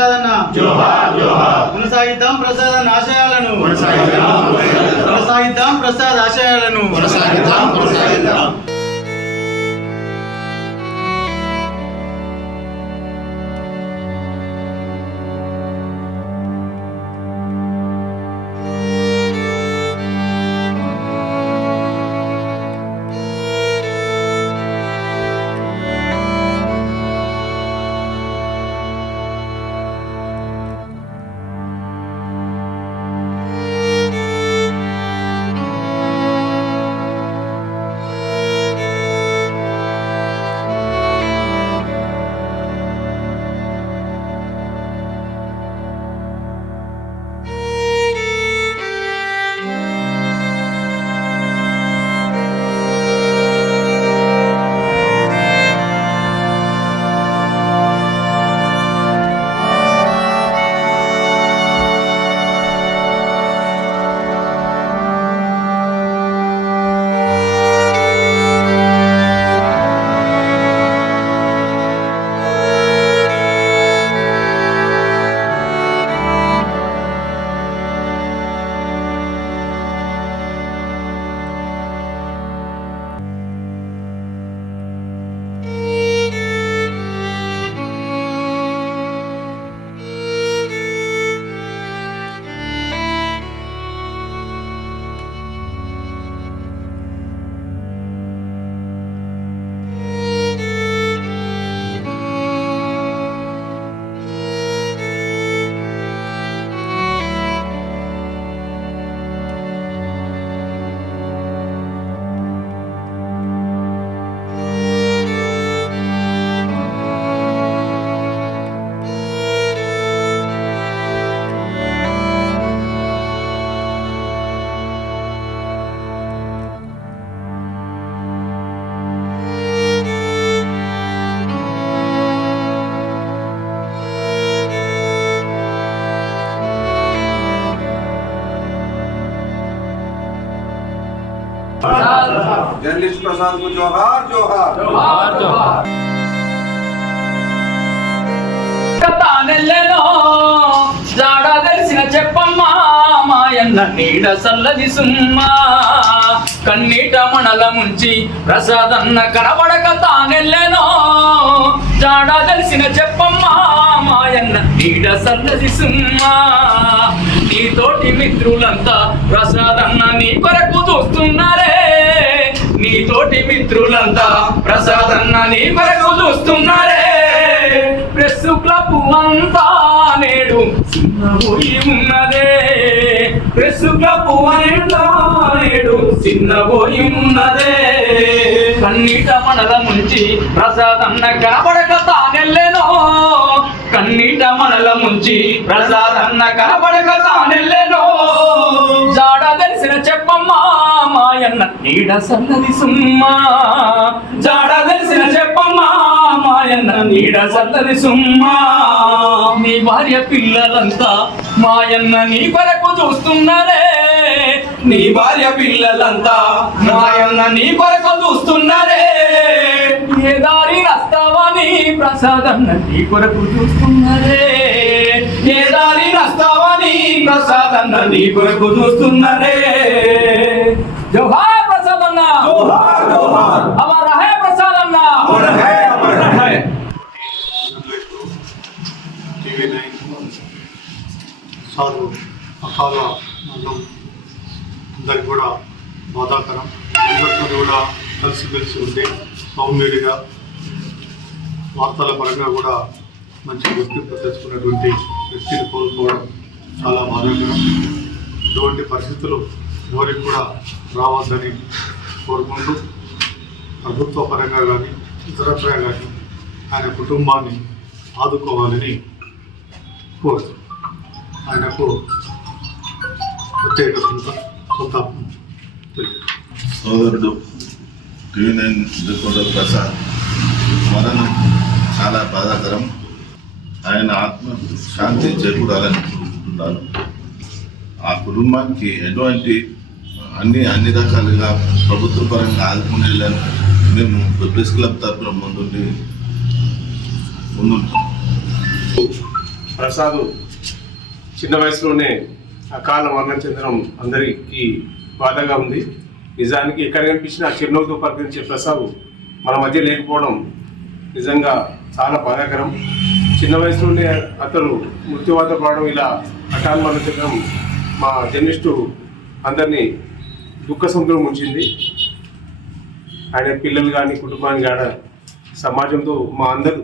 ప్రసాద్ అన్న కొనసాగిద్దాం ప్రసాద్ అన్న ఆశయాలను కొనసాగిద్దాం ప్రసాద్ ఆశయాలను जर्नलिस्ट प्रसाद को जोहार जोहार जोहार जोहार కతానెల్లెనో జాడ తెలిసిన చెప్పమ్మా మాయన్న నీడ సల్లది సుమ్మా కన్నీట మనల ముంచి ప్రసాదన్న కనబడక తానెల్లెనో జాడ తెలిసిన చెప్పమ్మా మాయన్న నీడ సల్లది సుమ్మా నీతోటి మిత్రులంతా ప్రసాదన్న నీ కొరకు చూస్తున్నారే నీతోటి మిత్రులంతా ప్రసాదన్న నీ కొరకు చూస్తున్నారే ప్రెస్ క్లబ్ అంతా నేడు చిన్నబోయి ఉన్నదే ప్రెస్ క్లబ్ అంతా నేడు చిన్నబోయి ఉన్నదే కన్నీట మనల ముంచి ప్రసాదన్న కనబడక తానెల్లెనో కన్నీట మనల ముంచి ప్రసాదన్న కనబడక తానెల్లెనో జాడ తెలిసిన చెప్పమ్మా మాయన్న నీడ సన్నది సుమ్మా జాడ తెలిసిన చెప్పమ్మా మాయన్న నీడ సన్నది సుమ్మా నీ భార్య పిల్లలంతా మాయన్న నీ కొరకు చూస్తున్నారే నీ భార్య పిల్లలంతా మాయన్న నీ కొరకు చూస్తున్నారే ఏ దారి వస్తావని ప్రసాదన్న నీ కొరకు చూస్తున్నారే ఏ దారి వస్తావని ప్రసాదన్న నీ కొరకు చూస్తున్నారే జోహార్ ప్రసాదన్న जोहार जोहार అమర్ రహే ప్రసాదన్న अमर है టీవీ9 సాధు అకాల మరణం అందరికి కూడా బాధాకరం. అందరితో కూడా కలిసిమెలిసి ఉండి సౌమ్యుడిగా వార్తల పరంగా కూడా మంచి గుర్తింపు తెచ్చుకున్నటువంటి వ్యక్తిని కోల్పోవడం చాలా బాధాకరం. ఇటువంటి పరిస్థితులు ఎవరికి కూడా రావద్దని కోరుకుంటూ ప్రభుత్వ పరంగా కానీ ఇతరత్రా కానీ ఆయన కుటుంబాన్ని ఆదుకోవాలని కోరుతూ ఆయనకు ప్రత్యేక సంతాపం సోదరుడు టీవీ9 రిపోర్టర్ ప్రసాద్ మరణం చాలా బాధాకరం. ఆయన ఆత్మ శాంతి చేకూరాలని కోరుకుంటున్నాను. ఆ కుటుంబానికి ఎటువంటి అన్ని రకాలుగా ప్రభుత్వ పరంగా ఆదుకునేలాగా మేము ప్రెస్ క్లబ్ తరఫున ముందుంటాం. ప్రసాద్ చిన్న వయసులోనే అకాల మరణం చెందడం అందరికీ బాధగా ఉంది. నిజానికి ఎక్కడ కనిపించినా చిరునవ్వుతో పలకరించే ప్రసాద్ మన మధ్య లేకపోవడం నిజంగా చాలా బాధాకరం. చిన్న వయసులోనే అతను మృత్యువాత పడడం, ఇలా అకాల మరణం చెందడం మా జర్నలిస్టు అందరినీ దుఃఖ సముద్రం ఉంచింది. ఆయన పిల్లలు కానీ కుటుంబాన్ని కానీ సమాజంతో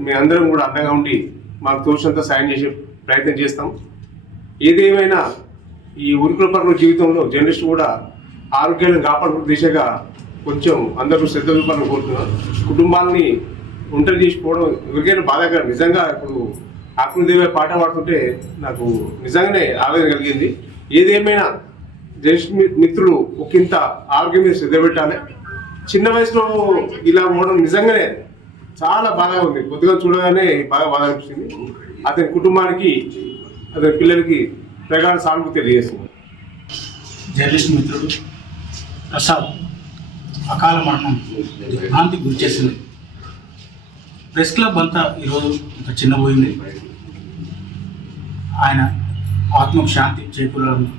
మీ అందరం కూడా అండగా ఉండి మాకు తోచినంత సాయం చేసే ప్రయత్నం చేస్తాం. ఏదేమైనా ఈ ఉరుకుల పరుగుల జీవితంలో జర్నలిస్ట్ కూడా ఆరోగ్యాన్ని కాపాడుకునే దిశగా కొంచెం అందరూ శ్రద్ధ చూపాలని కోరుతున్నాం. కుటుంబాలని ఒంటరి చేసిపోవడం ఎవరికైనా బాధాకరం. నిజంగా ఇప్పుడు ఆత్మదేవ పాట పాడుతుంటే నాకు నిజంగానే ఆవేదన కలిగింది. ఏదేమైనా జర్నలిస్ట్ మిత్రులు ఒకంత ఆరోగ్యం మీద శ్రద్ధ పెట్టాలి. చిన్న వయసులో ఇలా పోవడం నిజంగానే చాలా బాగా ఉంది. కొద్దిగా చూడగానే బాగా బాధ అనిపించింది. అతని కుటుంబానికి అతని పిల్లలకి ప్రగాఢ సానుభూతి తెలియజేస్తుంది. జర్నలిస్ట్ మిత్రుడు ప్రసాద్ అకాల మరణం భ్రాంతికి గురి చేసింది. ప్రెస్ క్లబ్ అంతా ఈరోజు ఇంత చిన్నపోయింది. ఆయన ఆత్మకు శాంతి చేకూరాలని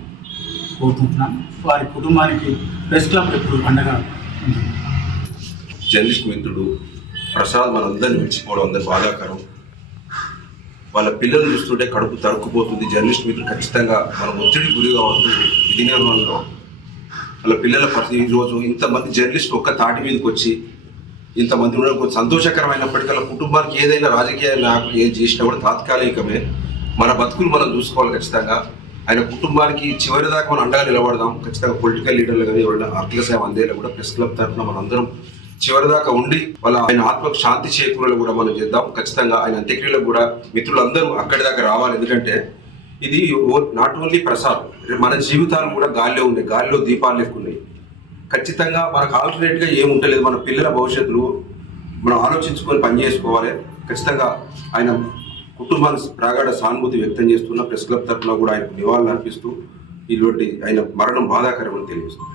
కోరుకుంటున్నాను. వారి కుటుంబానికి ప్రెస్ క్లబ్ ఎప్పుడు అండగా ఉంటుంది. జర్నలిస్ట్ మిత్రుడు ప్రసాద్ మనందరినీ విడిచిపోవడం అందరి బాధాకరం. వాళ్ళ పిల్లలు చూస్తుంటే కడుపు తరుక్కుపోతుంది. జర్నలిస్ట్ మిత్రుడు ఖచ్చితంగా మనం ఒత్తిడి గురి కావద్దు. విధి నిర్వహణలో వాళ్ళ పిల్లల పరిస్థితి ఈరోజు ఇంతమంది జర్నలిస్ట్ ఒక్క తాటి మీదకి వచ్చి ఇంతమంది ఉండడం కొంచెం సంతోషకరమైనప్పటికీ వాళ్ళ కుటుంబానికి ఏదైనా రాజకీయ నాయకులు ఏది చేసినా కూడా తాత్కాలికమే. మన బతుకులు మనం చూసుకోవాలి. ఖచ్చితంగా ఆయన కుటుంబానికి చివరి దాకా మనం అండగా నిలబడదాం. ఖచ్చితంగా పొలిటికల్ లీడర్లు కానీ ఎవరైనా ఆర్థిక సేవ అందేలా కూడా ప్రెస్ క్లబ్ తరఫున మనందరం చివరి దాకా ఉండి ఆయన ఆత్మకు శాంతి చేకూరలు కూడా మనం చేద్దాం. ఖచ్చితంగా ఆయన అంత్యక్రియలకు కూడా మిత్రులందరూ అక్కడి దాకా రావాలి. ఎందుకంటే ఇది నాట్ ఓన్లీ ప్రసాద్, మన జీవితాలు కూడా గాల్లో ఉన్నాయి, గాల్లో దీపాలు ఎక్కున్నాయి. ఖచ్చితంగా మనకు ఆల్టర్నేట్గా ఏముంటలేదు. మన పిల్లల భవిష్యత్తులో మనం ఆలోచించుకొని పని చేసుకోవాలి. ఖచ్చితంగా ఆయన కుటుంబానికి ప్రగాఢ సానుభూతి వ్యక్తం చేస్తున్న ప్రెస్ క్లబ్ తరఫున కూడా ఆయనకు నివాళులు అర్పిస్తూ ఇటువంటి ఆయన మరణం బాధాకరమని తెలియజేస్తుంది.